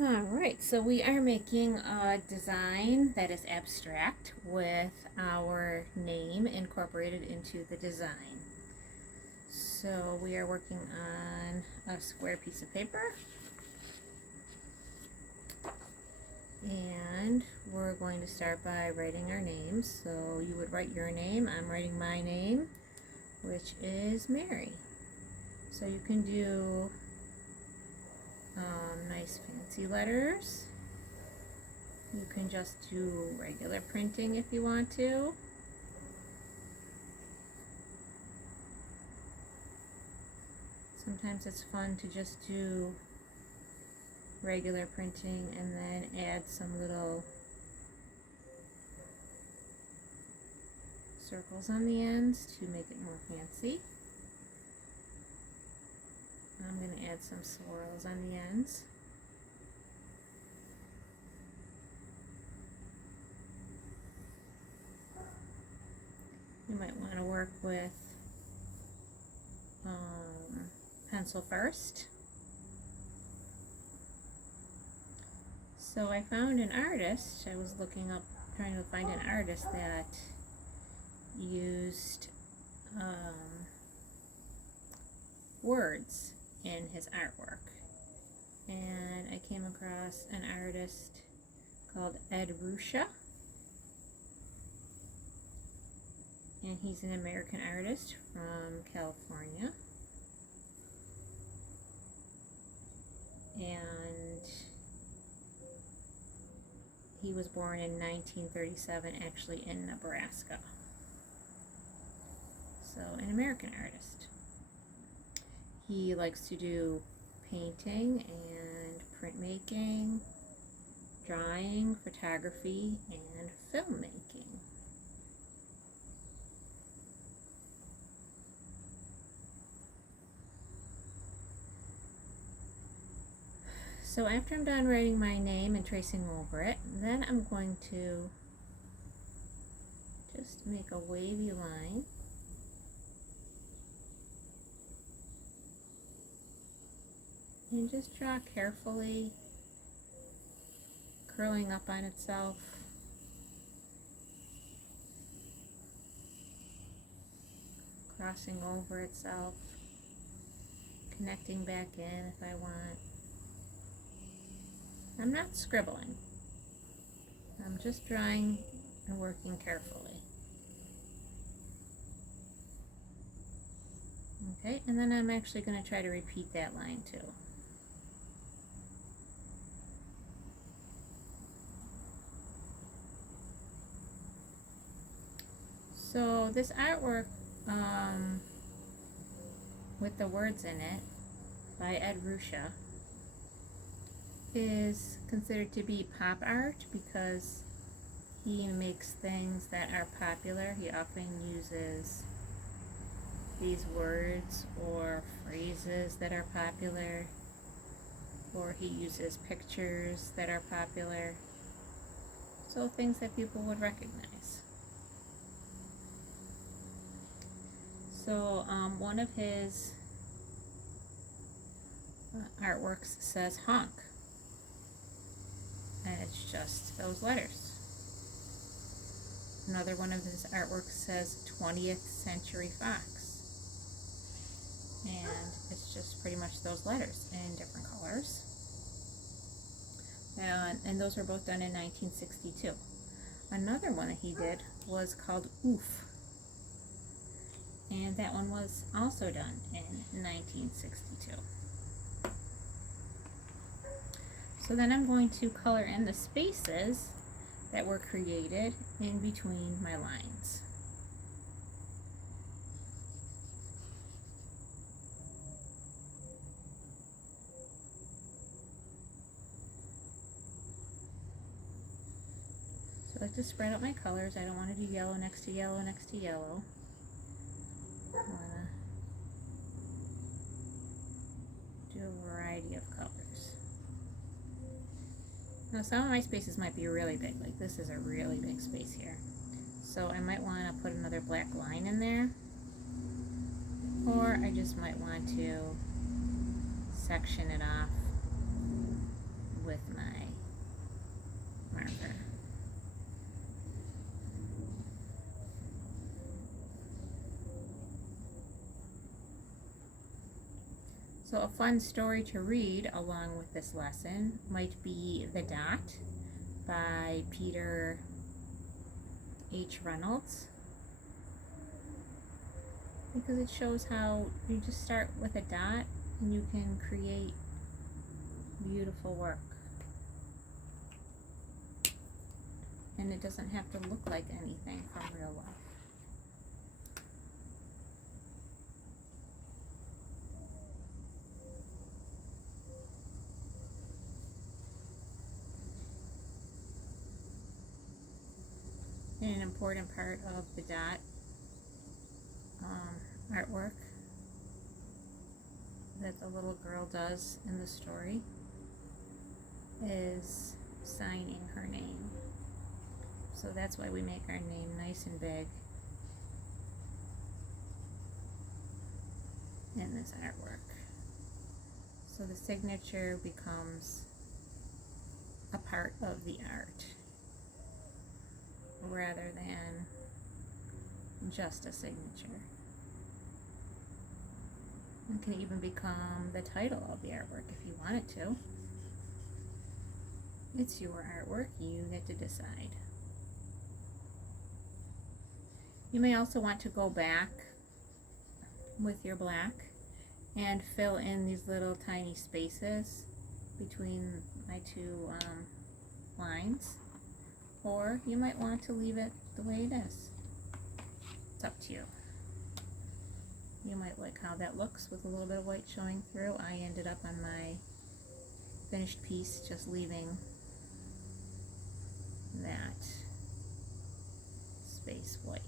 Alright, so we are making a design that is abstract with our name incorporated into the design. So we are working on a square piece of paper, and we're going to start by writing our names. So you would write your name, I'm writing my name, which is Mary. So you can do nice fancy letters. You can just do regular printing if you want to. Sometimes it's fun to just do regular printing and then add some little circles on the ends to make it more fancy. I'm going to add some swirls on the ends. You might want to work with pencil first. So I found an artist, I was looking up, trying to find an artist that used words in his artwork. And I came across an artist called Ed Ruscha. And he's an American artist from California. And he was born in 1937, actually in Nebraska. So, an American artist. He likes to do painting and printmaking, drawing, photography, and filmmaking. So after I'm done writing my name and tracing over it, then I'm going to just make a wavy line. And just draw carefully, curling up on itself. Crossing over itself, connecting back in if I want. I'm not scribbling. I'm just drawing and working carefully. Okay, and then I'm actually going to try to repeat that line too. So this artwork with the words in it by Ed Ruscha is considered to be pop art because he makes things that are popular. He often uses these words or phrases that are popular, or he uses pictures that are popular, so things that people would recognize. So one of his artworks says honk, and it's just those letters. Another one of his artworks says 20th Century Fox, and it's just pretty much those letters in different colors. And those were both done in 1962. Another one that he did was called Oof, and that one was also done in 1962. So then I'm going to color in the spaces that were created in between my lines. So I like to spread out my colors. I don't want to do yellow next to yellow next to yellow. I want to do a variety of colors. Now some of my spaces might be really big, like this is a really big space here. So I might want to put another black line in there, or I just might want to section it off with my So a fun story to read along with this lesson might be The Dot by Peter H Reynolds, because it shows how you just start with a dot and you can create beautiful work. And it doesn't have to look like anything from real life. And an important part of the dot artwork that the little girl does in the story is signing her name. So that's why we make our name nice and big in this artwork. So the signature becomes a part of the art rather than just a signature. It can even become the title of the artwork if you want it to. It's your artwork, you get to decide. You may also want to go back with your black and fill in these little tiny spaces between my two lines, or you might want to leave it the way it is. It's up to you. You might like how that looks with a little bit of white showing through. I ended up on my finished piece just leaving that space white.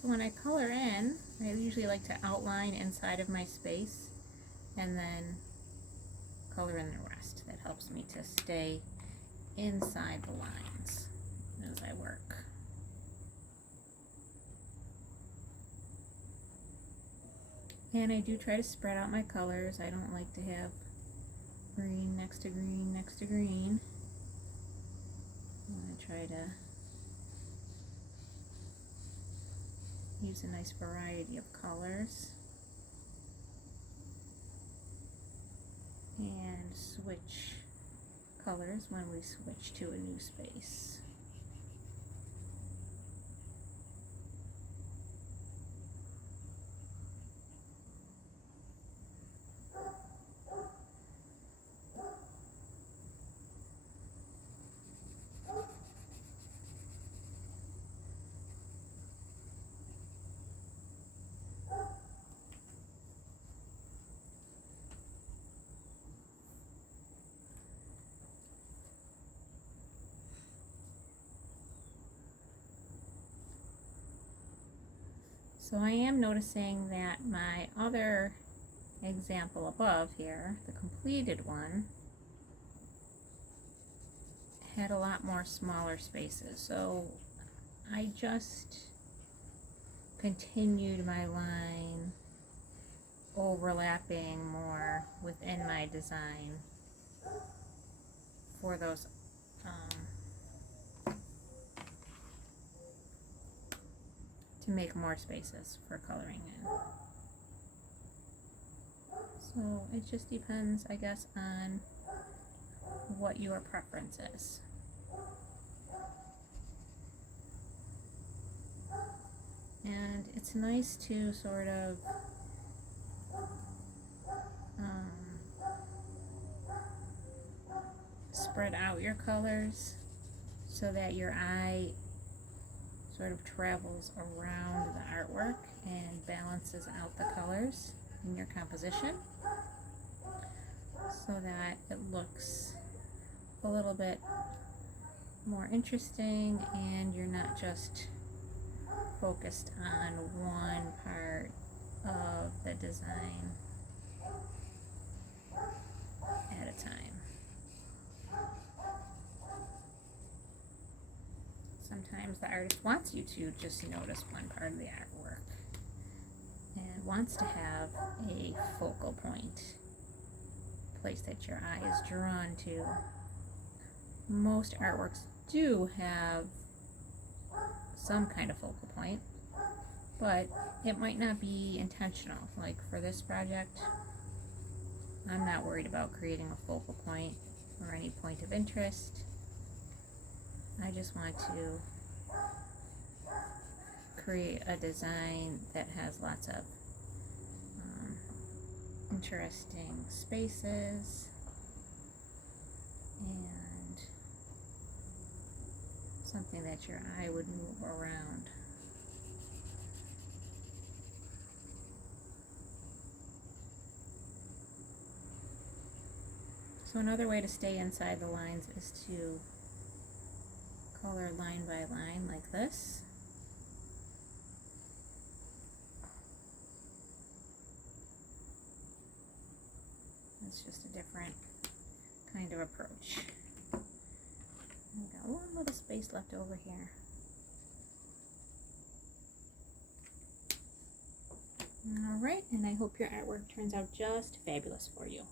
So when I color in, I usually like to outline inside of my space and then color in the rest. That helps me to stay inside the lines as I work. And I do try to spread out my colors. I don't like to have green next to green next to green. I try to use a nice variety of colors and switch colors when we switch to a new space. So I am noticing that my other example above here, the completed one, had a lot more smaller spaces. So I just continued my line overlapping more within my design for those to make more spaces for coloring in. So it just depends, I guess, on what your preference is. And it's nice to sort of spread out your colors so that your eye sort of travels around the artwork and balances out the colors in your composition so that it looks a little bit more interesting and you're not just focused on one part of the design at a time. Sometimes the artist wants you to just notice one part of the artwork and wants to have a focal point, place that your eye is drawn to. Most artworks do have some kind of focal point, but it might not be intentional. Like for this project, I'm not worried about creating a focal point or any point of interest. I just want to create a design that has lots of interesting spaces and something that your eye would move around. So another way to stay inside the lines is to color line by line like this. It's just a different kind of approach. I've got one little space left over here. Alright, and I hope your artwork turns out just fabulous for you.